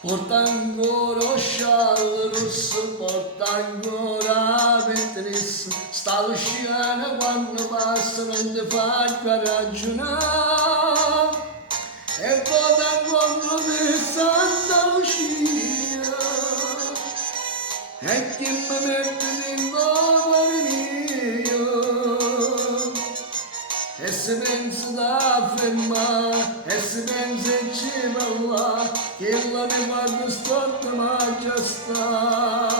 Portango roșa russo, portango ravetris, sta lusciana quando passano e fa ragiona. E portango di Santa Lucia, e chi mi mette in cuore mio, e se penso da fermare, e se penso in cima là, che la ne guardo storto ma già sta.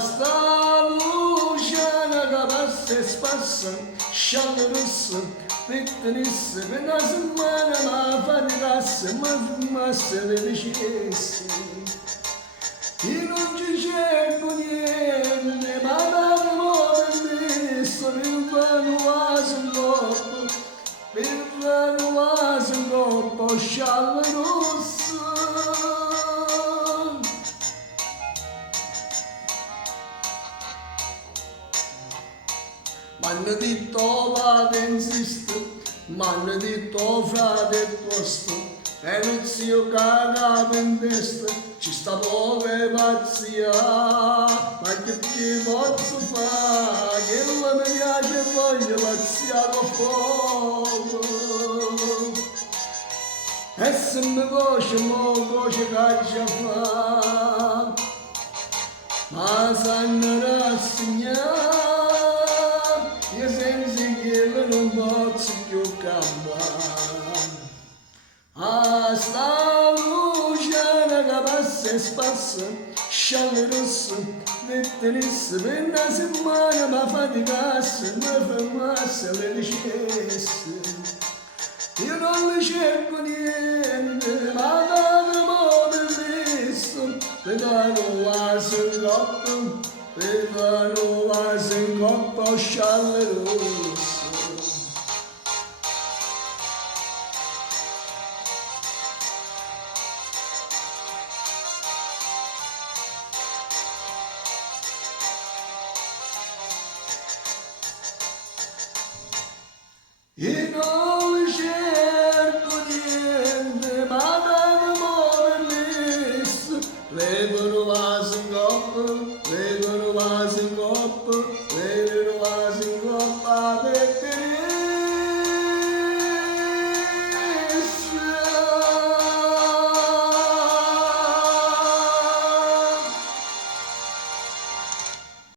Sta luciana che passa e spassa, scialle rosse, pettenisse, per una settimana ma faticasse, ma fumasse le dicesse. Io non ci cerco niente, ma l'amore messo per fare un corpo, per fare un corpo, scialla rossa. M'hanno detto la densista, m'hanno detto frate tosto, e lo zio cagava in testa, ci sta poche pazzia, ma che ci posso fare, che la mi piace e voglio pazziare con fuoco. E se mi conosce, mo conosce che fa, ma sanno rassegnare, io senza che non posso più cambiare. Sta luciana che passa e spassa, scialle rosse, pettenisse, per una settimana ma faticasse, ma fermasse le dicesse. Io non le cerco niente, ma l'amore messo, per dare un vaso in coppa, per dare un vaso in coppa, scialle rosse. You know